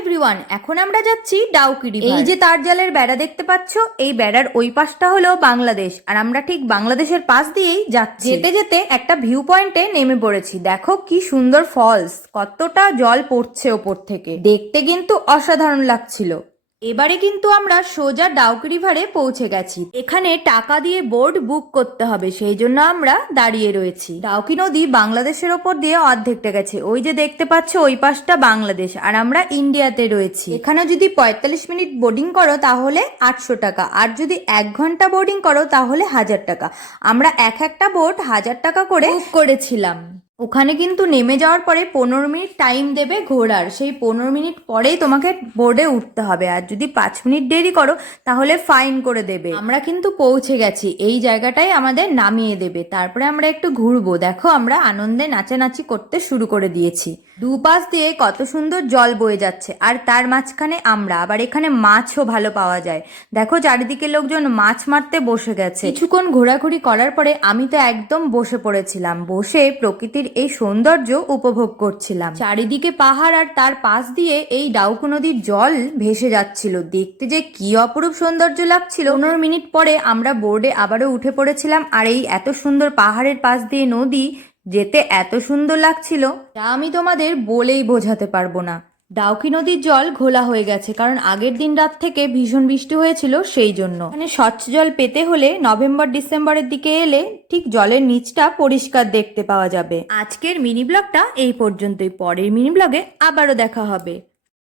Everyone, এখন আমরা যাচ্ছি ডাউকি রিভার। এই যে তার জালের বেড়া দেখতে পাচ্ছ, এই বেড়ার ওই পাশটা হলো বাংলাদেশ, আর আমরা ঠিক বাংলাদেশের পাশ দিয়েই যাচ্ছি। যেতে যেতে একটা ভিউ পয়েন্টে নেমে পড়েছি। দেখো কি সুন্দর ফলস, কতটা জল পড়ছে ওপর থেকে, দেখতে কিন্তু অসাধারণ লাগছিল। এবারে কিন্তু আমরা সোজা ডাউকি রিভারে পৌঁছে গেছি। এখানে টাকা দিয়ে বোর্ড বুক করতে হবে, সেই জন্য আমরা দাঁড়িয়ে রয়েছি। ডাউকি নদী বাংলাদেশের ওপর দিয়ে অর্ধেকটা গেছে, ওই যে দেখতে পাচ্ছ ওই পাশটা বাংলাদেশ, আর আমরা ইন্ডিয়াতে রয়েছি। এখানে যদি 45 মিনিট বোর্ডিং করো তাহলে 800 টাকা, আর যদি 1 ঘন্টা বোর্ডিং করো তাহলে 1000 টাকা। আমরা একটা বোট 1000 টাকা করে বুক করেছিলাম। ওখানে কিন্তু নেমে যাওয়ার পরে 15 মিনিট টাইম দেবে ঘোরার, সেই 15 মিনিট পরেই তোমাকে বোর্ডে উঠতে হবে, আর যদি 5 মিনিট দেরি করো তাহলে ফাইন করে দেবে। আমরা কিন্তু পৌঁছে গেছি, এই জায়গাটাই আমাদের নামিয়ে দেবে, তারপরে আমরা একটু ঘুরবো। দেখো আমরা আনন্দে নাচানাচি করতে শুরু করে দিয়েছি। দুপাশ দিয়ে কত সুন্দর জল বয়ে যাচ্ছে, আর তার মাঝখানে আমরা। আবার এখানে মাছও ভালো পাওয়া যায়। দেখো চারিদিকে লোকজন মাছ মারতে বসে গেছে। কিছুক্ষণ ঘোরাঘুরি করার পরে আমি তো একদম বসে পড়েছিলাম, বসে প্রকৃতির এই সৌন্দর্য উপভোগ করছিলাম। চারিদিকে পাহাড়, আর তার পাশ দিয়ে এই ডাউকি নদীর জল ভেসে যাচ্ছিল, দেখতে যে কি অপরূপ সৌন্দর্য লাগছিল। 15 মিনিট পরে আমরা বোর্ডে আবারও উঠে পড়েছিলাম, আর এই এত সুন্দর পাহাড়ের পাশ দিয়ে নদী যেতে এত সুন্দর লাগছিল যা আমি তোমাদের বলেই বোঝাতে পারবো না। ডাউকি নদীর জল ঘোলা হয়ে গেছে, কারণ আগের দিন রাত থেকে ভীষণ বৃষ্টি হয়েছিল, সেই জন্য। মানে স্বচ্ছ জল পেতে হলে নভেম্বর ডিসেম্বরের দিকে এলে ঠিক জলের নিচটা পরিষ্কার দেখতে পাওয়া যাবে। আজকের মিনি ব্লগটা এই পর্যন্তই, পরের মিনি ব্লগে আবারও দেখা হবে।